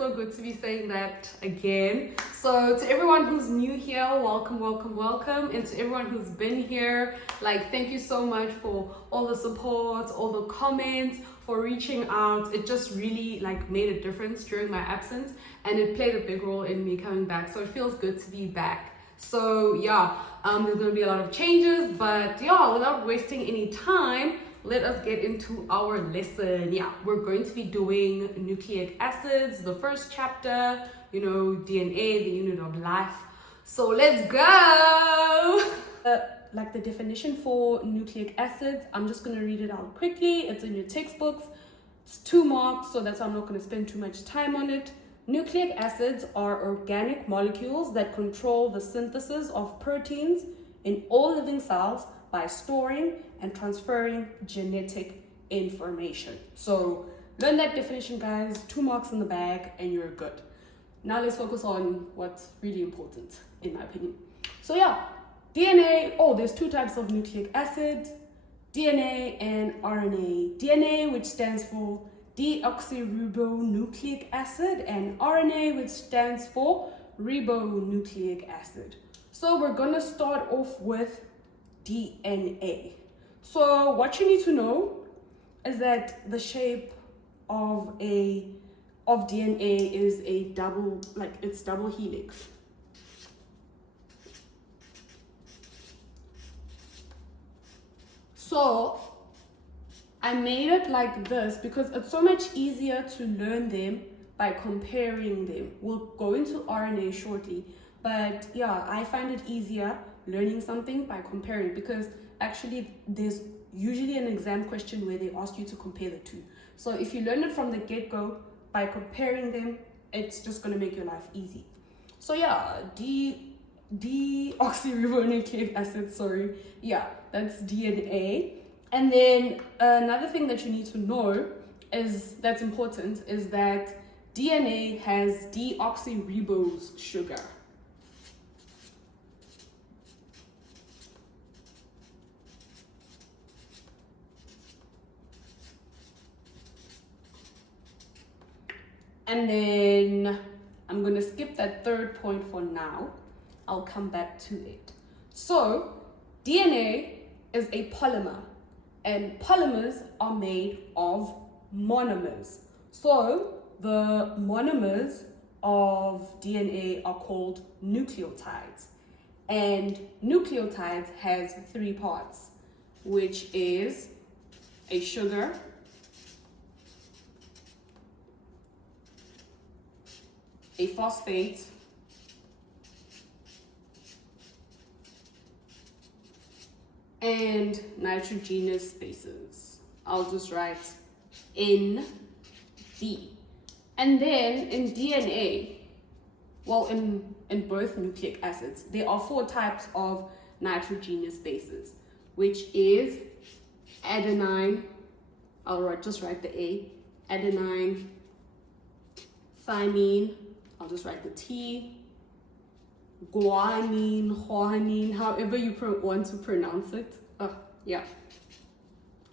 so good to be saying that again. So to everyone who's new here, welcome. And to everyone who's been here, like, thank you so much for all the support, all the comments, for reaching out. It just really like made a difference during my absence, and it played a big role in me coming back. So it feels good to be back. So yeah, there's gonna be a lot of changes, but yeah, without wasting any time, let us get into our lesson. Yeah, we're going to be doing nucleic acids, the first chapter, you know, DNA, the unit of life. So let's go. Like the definition for nucleic acids, I'm just going to read it out quickly. It's in your textbooks. It's 2 marks, so that's why I'm not going to spend too much time on it. Nucleic acids are organic molecules that control the synthesis of proteins in all living cells by storing and transferring genetic information. So learn that definition, guys. 2 marks in the bag and you're good. Now let's focus on what's really important, in my opinion. So yeah, DNA. Oh, there's 2 types of nucleic acids, DNA and RNA. DNA, which stands for deoxyribonucleic acid, and RNA, which stands for ribonucleic acid. So we're gonna start off with DNA. So what you need to know is that the shape of DNA is a double, like it's double helix. So I made it like this because it's so much easier to learn them by comparing them. We'll go into RNA shortly, but yeah, I find it easier learning something by comparing, because actually there's usually an exam question where they ask you to compare the 2. So if you learn it from the get-go by comparing them, it's just going to make your life easy. So yeah, deoxyribonucleic acid, sorry. Yeah, that's DNA. And then another thing that you need to know is that's important is that DNA has deoxyribose sugar. And then I'm going to skip that 3rd point for now. I'll come back to it. So DNA is a polymer, and polymers are made of monomers. So the monomers of DNA are called nucleotides. And nucleotides has 3 parts, which is a sugar, a phosphate, and nitrogenous bases. I'll just write NB. And then in DNA, well, in both nucleic acids, there are 4 types of nitrogenous bases, which is adenine, just write the A, adenine, thymine, I'll just write the T, guanine, however you want to pronounce it. Yeah,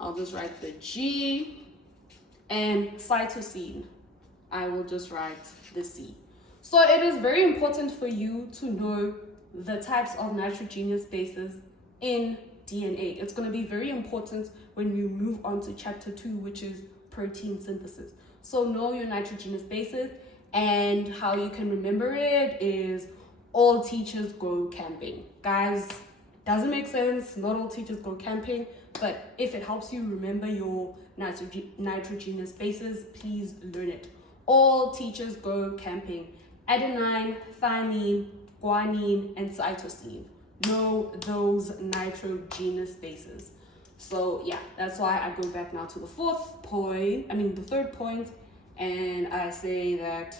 I'll just write the G, and cytosine, I will just write the C. So it is very important for you to know the types of nitrogenous bases in DNA. It's going to be very important when we move on to chapter 2, which is protein synthesis. So know your nitrogenous bases, and how you can remember it is all teachers go camping. Guys, doesn't make sense, not all teachers go camping, but if it helps you remember your nitrogenous bases, please learn it. All teachers go camping. Adenine, thymine, guanine, and cytosine. Know those nitrogenous bases. So yeah, that's why I go back now to the 3rd point, and I say that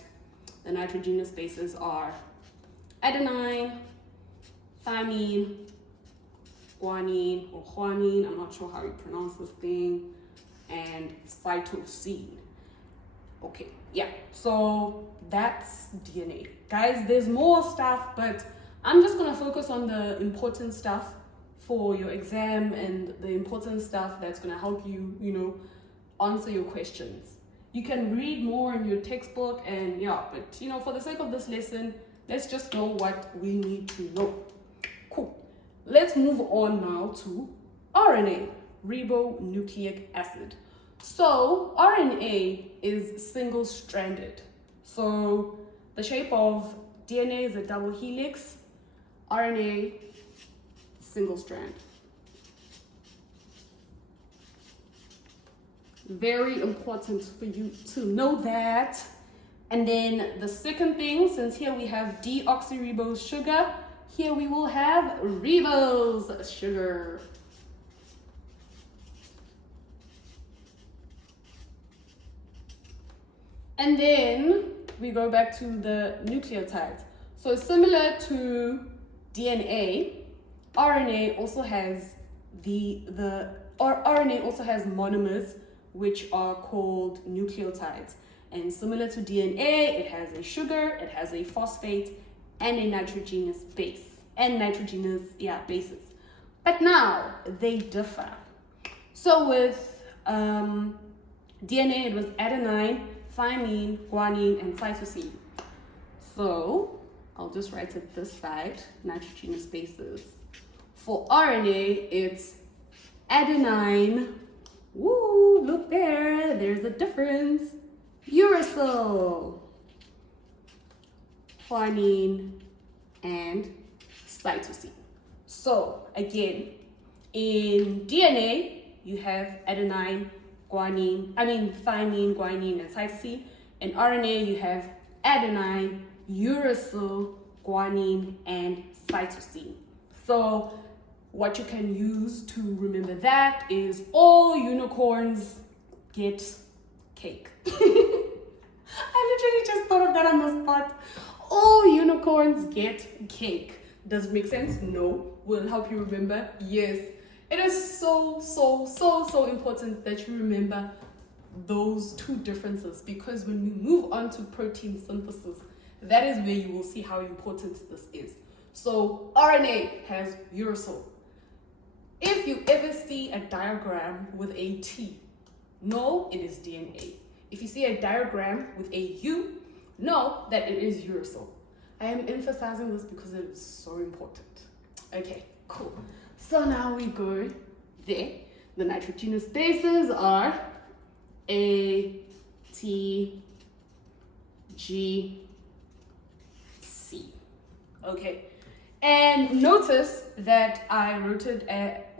the nitrogenous bases are adenine, thymine, guanine, or guanine, I'm not sure how you pronounce this thing, and cytosine. Okay, yeah, so that's DNA. Guys, there's more stuff, but I'm just gonna focus on the important stuff for your exam and the important stuff that's gonna help you, answer your questions. You can read more in your textbook, and yeah, but you know, for the sake of this lesson, let's just know what we need to know. Cool. Let's move on now to RNA, ribonucleic acid. So RNA is single-stranded. So the shape of DNA is a double helix, RNA single strand. Very important for you to know that. And then the second thing, since here we have deoxyribose sugar, here we will have ribose sugar. And then we go back to the nucleotides. So similar to DNA, RNA also has RNA also has monomers, which are called nucleotides. And similar to DNA, it has a sugar, it has a phosphate, and a nitrogenous base, and nitrogenous bases. But now they differ. So with DNA, it was adenine, thymine, guanine, and cytosine. So I'll just write it this side, nitrogenous bases. For RNA, it's adenine. Woo, look there, there's a difference. Uracil, guanine, and cytosine. So again, in DNA, you have adenine, thymine, guanine, and cytosine. In RNA, you have adenine, uracil, guanine, and cytosine. So what you can use to remember that is all unicorns get cake. I literally just thought of that on the spot. All unicorns get cake. Does it make sense? No. Will it help you remember? Yes. It is so important that you remember those two differences, because when we move on to protein synthesis, that is where you will see how important this is. So RNA has uracil. If you ever see a diagram with a T, know it is DNA. If you see a diagram with a U, know that it is uracil. I am emphasizing this because it is so important. Okay, cool. So now we go there. The nitrogenous bases are A, T, G, C. Okay. And notice that I wrote it at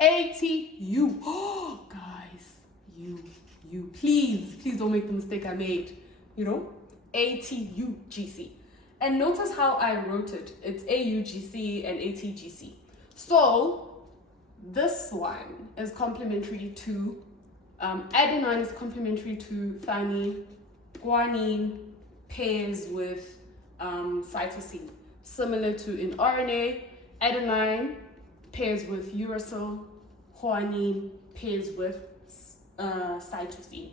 A-T-U. Oh, guys, you, please don't make the mistake I made. You know, A-T-U-G-C. And notice how I wrote it. It's A-U-G-C and A-T-G-C. So this one is complementary to, adenine is complementary to thymine, guanine pairs with cytosine. Similar to in RNA, adenine pairs with uracil, guanine pairs with cytosine.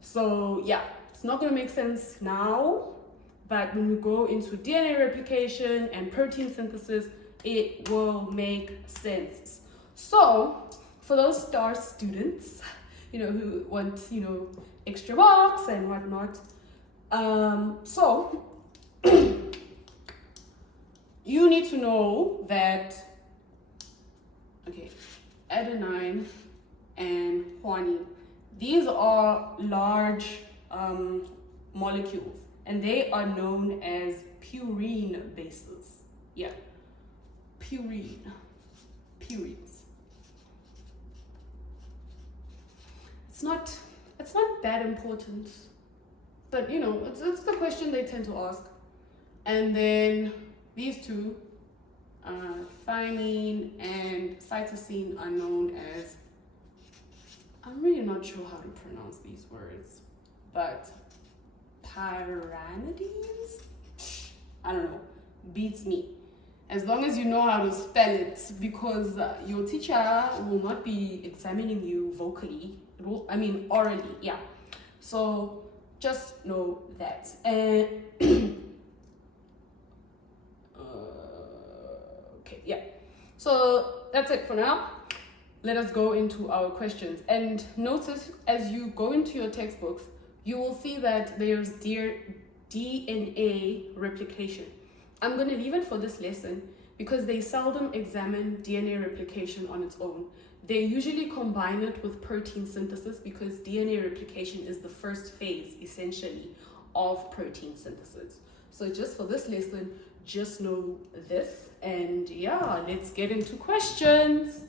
So yeah, it's not going to make sense now, but when we go into DNA replication and protein synthesis, it will make sense. So for those STAR students, who want, extra marks and whatnot, so you need to know that, okay, adenine and guanine, these are large molecules, and they are known as purine bases. Yeah, purines. It's not that important, but it's the question they tend to ask. And then these two, thymine and cytosine, are known as, I'm really not sure how to pronounce these words, but pyranidines? I don't know, beats me. As long as you know how to spell it, because your teacher will not be examining you vocally, orally, yeah. So just know that. And okay, yeah. So that's it for now. Let us go into our questions. And notice as you go into your textbooks, you will see that there's DNA replication. I'm going to leave it for this lesson because they seldom examine DNA replication on its own. They usually combine it with protein synthesis because DNA replication is the first phase, essentially, of protein synthesis. So just for this lesson, just know this. And yeah, let's get into questions.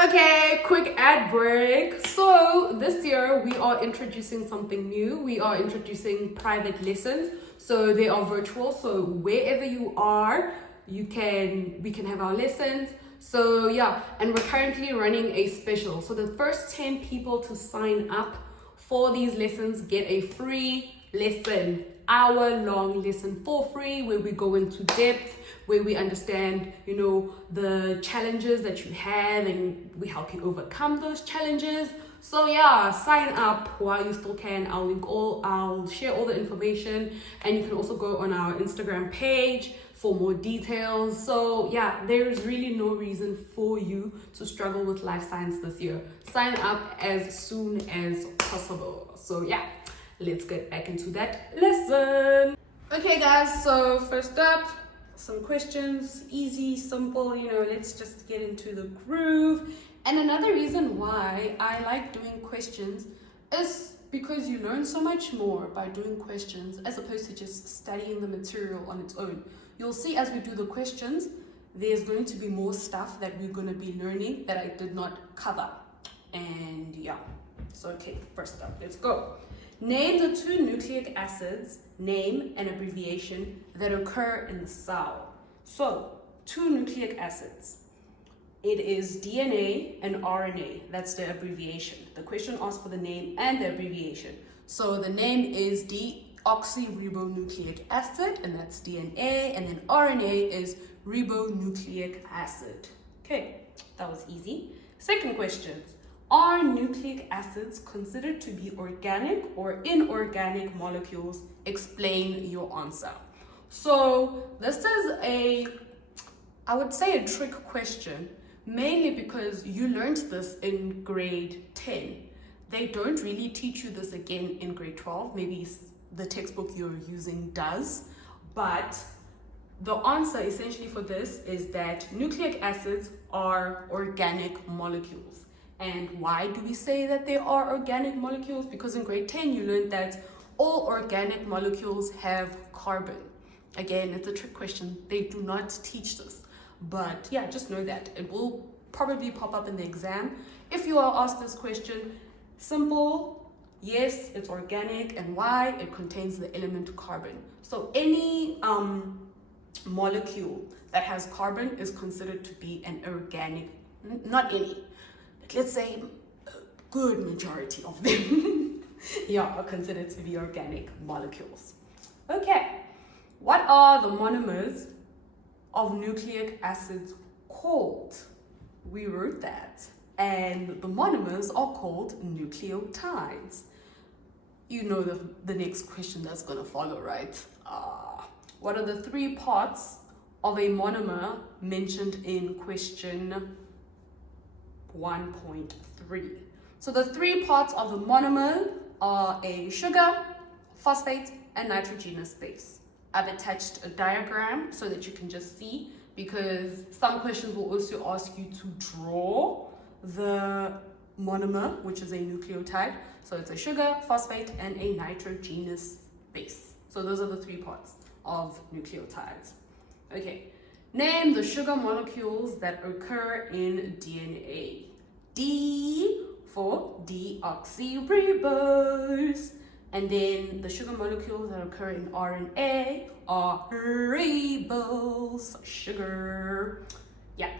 Okay, quick ad break. So this year we are introducing something new. We are introducing private lessons. So they are virtual. So wherever you are, we can have our lessons. So yeah, and we're currently running a special. So the first 10 people to sign up for these lessons get a free lesson, hour-long lesson for free, where we go into depth, where we understand, the challenges that you have, and we help you overcome those challenges. So yeah, sign up while you still can. I'll share all the information, and you can also go on our Instagram page for more details. So yeah, there's really no reason for you to struggle with life science this year. Sign up as soon as possible. So yeah, let's get back into that lesson. Okay guys, so first up, some questions, easy, simple, let's just get into the groove. And another reason why I like doing questions is because you learn so much more by doing questions as opposed to just studying the material on its own. You'll see as we do the questions, there's going to be more stuff that we're going to be learning that I did not cover. And yeah, so okay, first up, let's go. Name the 2 nucleic acids, name an abbreviation that occur in the cell. So, 2 nucleic acids. It is DNA and RNA. That's the abbreviation. The question asks for the name and the abbreviation. So the name is deoxyribonucleic acid, and that's DNA, and then RNA is ribonucleic acid. Okay, that was easy. Second question. Are nucleic acids considered to be organic or inorganic molecules? Explain your answer. So this is I would say a trick question, mainly because you learned this in grade 10. They don't really teach you this again in grade 12. Maybe the textbook you're using does, but the answer essentially for this is that nucleic acids are organic molecules. And why do we say that they are organic molecules? Because in grade 10 you learned that all organic molecules have carbon. Again, it's a trick question. They do not teach this. But yeah, just know that. It will probably pop up in the exam. If you are asked this question, simple, yes, it's organic, and why? It contains the element carbon. So any molecule that has carbon is considered to be an organic, not any. Let's say a good majority of them are considered to be organic molecules. Okay, what are the monomers of nucleic acids called? We wrote that. And the monomers are called nucleotides. You know the next question that's going to follow, right? What are the 3 parts of a monomer mentioned in question 1.3. So the 3 parts of the monomer are a sugar, phosphate, and nitrogenous base. I've attached a diagram so that you can just see, because some questions will also ask you to draw the monomer, which is a nucleotide. So it's a sugar, phosphate, and a nitrogenous base. So those are the 3 parts of nucleotides. Okay. Name the sugar molecules that occur in DNA. D for deoxyribose. And then the sugar molecules that occur in RNA are ribose sugar. Yeah.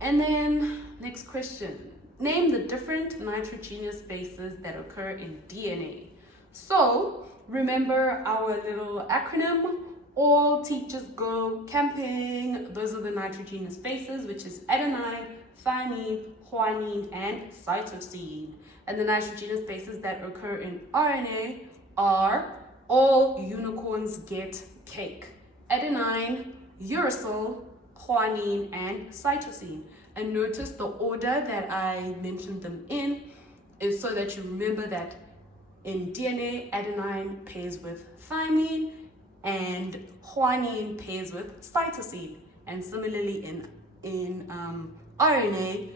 And then next question. Name the different nitrogenous bases that occur in DNA. So remember our little acronym, all teachers go camping. Those are the nitrogenous bases, which is adenine, thymine, guanine, and cytosine. And the nitrogenous bases that occur in RNA are all unicorns get cake. Adenine, uracil, guanine, and cytosine. And notice the order that I mentioned them in is so that you remember that In DNA, adenine pairs with thymine, and guanine pairs with cytosine. And similarly in RNA,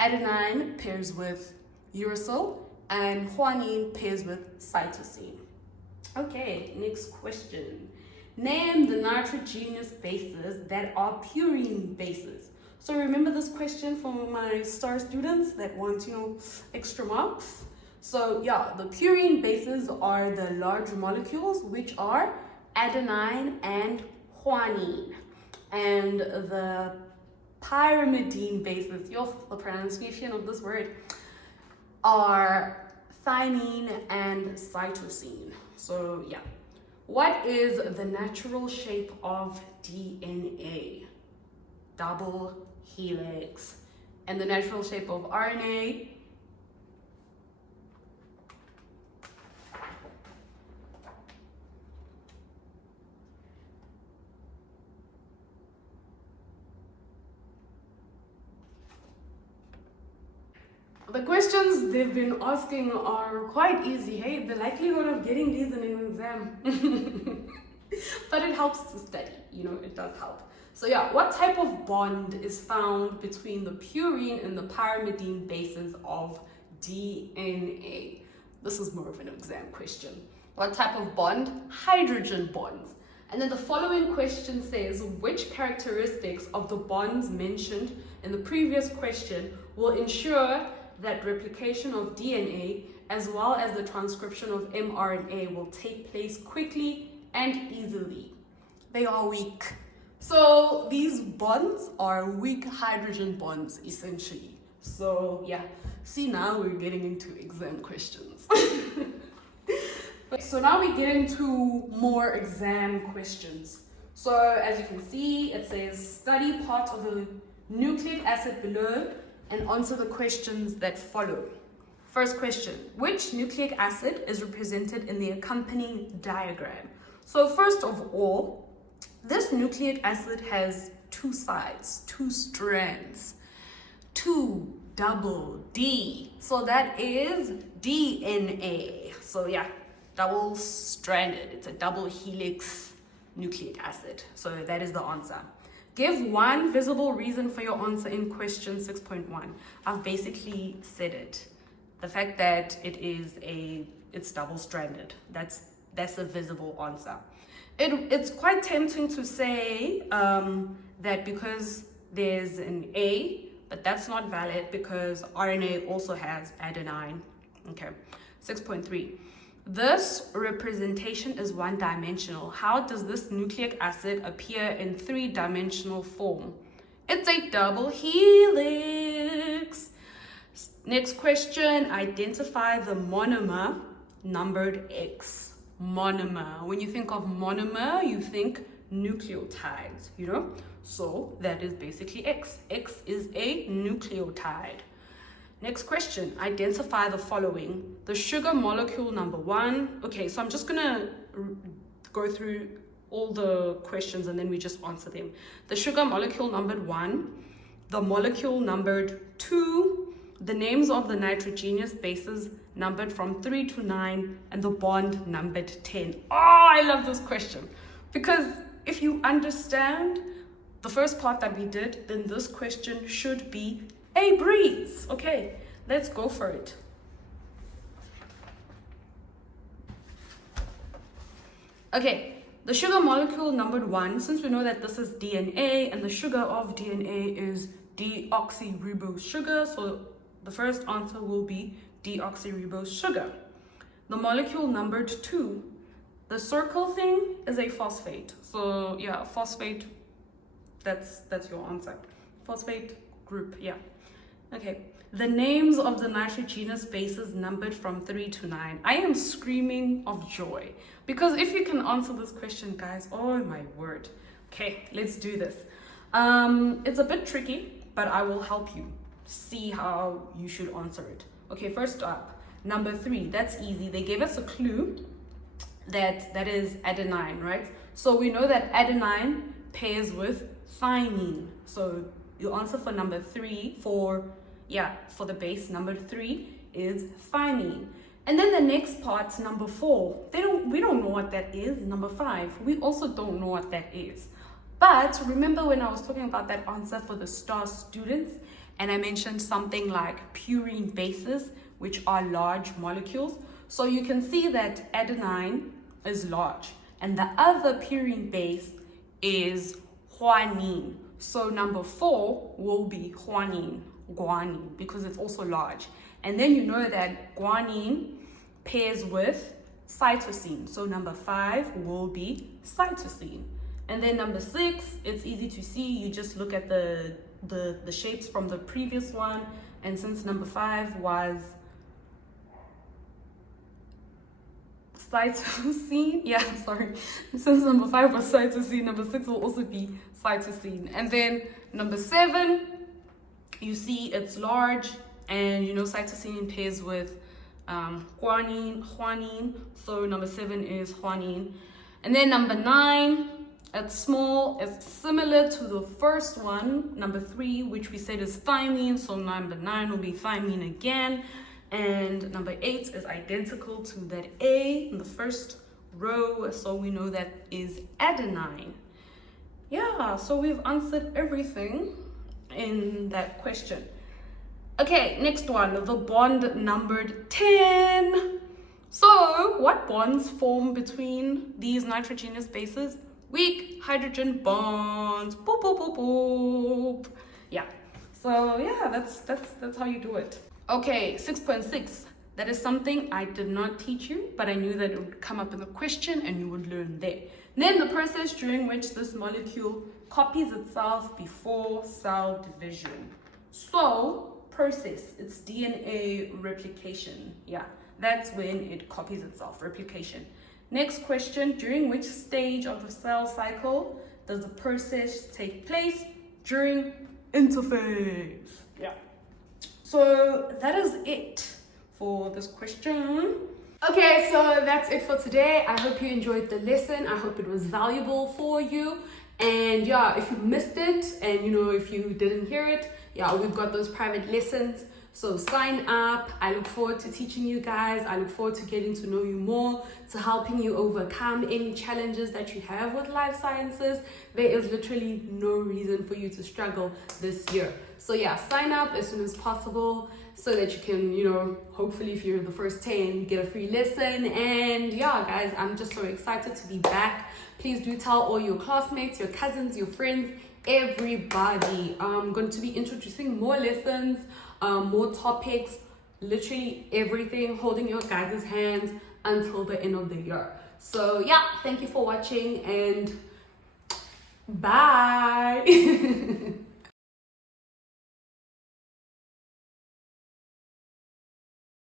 adenine pairs with uracil and guanine pairs with cytosine. Okay, next question. Name the nitrogenous bases that are purine bases. So remember this question from my STAR students that want, extra marks. So yeah, the purine bases are the large molecules, which are adenine and guanine. And the pyrimidine bases, the pronunciation of this word, are thymine and cytosine. So yeah, what is the natural shape of DNA? Double helix. And the natural shape of RNA? The questions they've been asking are quite easy, hey? The likelihood of getting these in an exam. But it helps to study, it does help. So yeah, what type of bond is found between the purine and the pyrimidine bases of DNA? This is more of an exam question. What type of bond? Hydrogen bonds. And then the following question says, which characteristics of the bonds mentioned in the previous question will ensure that replication of DNA as well as the transcription of mRNA will take place quickly and easily? They are weak. So these bonds are weak hydrogen bonds, essentially. So yeah, see, now we're getting into exam questions. So now we get into more exam questions. So as you can see, it says study part of the nucleic acid below and answer the questions that follow. First question, which nucleic acid is represented in the accompanying diagram? So first of all, this nucleic acid has two sides, two strands, 2 double D. So that is DNA. So yeah, double stranded. It's a double helix nucleic acid. So that is the answer. Give one visible reason for your answer in question 6.1. I've basically said it. The fact that it's double stranded. That's a visible answer. It's quite tempting to say that because there's an A, but that's not valid because RNA also has adenine. Okay, 6.3. This representation is one-dimensional. How does this nucleic acid appear in three-dimensional form? It's a double helix. Next question, identify the monomer numbered X. Monomer. When you think of monomer, you think nucleotides, So that is basically X. X is a nucleotide. Next question, identify the following. The sugar molecule number 1. Okay, so I'm just gonna go through all the questions and then we just answer them. The sugar molecule numbered 1, the molecule numbered 2, the names of the nitrogenous bases numbered from 3 to 9, and the bond numbered 10. Oh, I love this question because if you understand the first part that we did, then this question should be a breeze. Okay, let's go for it. Okay, the sugar molecule numbered 1, since we know that this is DNA and the sugar of DNA is deoxyribose sugar, so the first answer will be deoxyribose sugar. The molecule numbered 2, the circle thing is a phosphate. So yeah, phosphate, that's your answer. Phosphate group, yeah. Okay, the names of the nitrogenous bases numbered from 3 to 9. I am screaming of joy because if you can answer this question, guys, oh my word. Okay, let's do this. It's a bit tricky, but I will help you see how you should answer it. Okay, first up, number 3, that's easy. They gave us a clue that is adenine, right? So we know that adenine pairs with thymine. So your answer for number 3 for the base number 3 is thymine. And then the next part, number 4, we don't know what that is. Number 5, we also don't know what that is. But remember when I was talking about that answer for the STAR students, and I mentioned something like purine bases, which are large molecules. So you can see that adenine is large, and the other purine base is guanine. So number 4 will be guanine, because it's also large. And then you know that guanine pairs with cytosine. So number 5 will be cytosine. And then number 6, it's easy to see. You just look at the shapes from the previous one. And since number 5 was cytosine, since number 5 was cytosine, number 6 will also be cytosine. And then number 7, you see it's large, and you know cytosine pairs with guanine, so number 7 is guanine. And then number 9, it's small, it's similar to the first one, number 3, which we said is thymine, so number 9 will be thymine again. And number 8 is identical to that A in the first row, so we know that is adenine. Yeah, so we've answered everything in that question. Okay, next one, the bond numbered 10. So what bonds form between these nitrogenous bases? Weak hydrogen bonds. Boop, boop, boop, boop. Yeah, so yeah, that's how you do it. Okay, 6.6. That is something I did not teach you, but I knew that it would come up in the question and you would learn there. Then the process during which this molecule copies itself before cell division. So, process, it's DNA replication. Yeah, that's when it copies itself, replication. Next question, during which stage of the cell cycle does the process take place? During interphase. Yeah. So that is it for this question. Okay, so that's it for today. I hope you enjoyed the lesson. I hope it was valuable for you. And yeah, if you missed it and you know, if you didn't hear it, yeah, we've got those private lessons. So sign up. I look forward to teaching you guys. I look forward to getting to know you more, to helping you overcome any challenges that you have with life sciences. There is literally no reason for you to struggle this year. So yeah, sign up as soon as possible so that you can, you know, hopefully if you're the first 10, get a free lesson. And yeah, guys, I'm just so excited to be back. Please do tell all your classmates, your cousins, your friends, everybody. I'm going to be introducing more lessons, more topics, literally everything, holding your guys' hands until the end of the year. So yeah, thank you for watching and bye.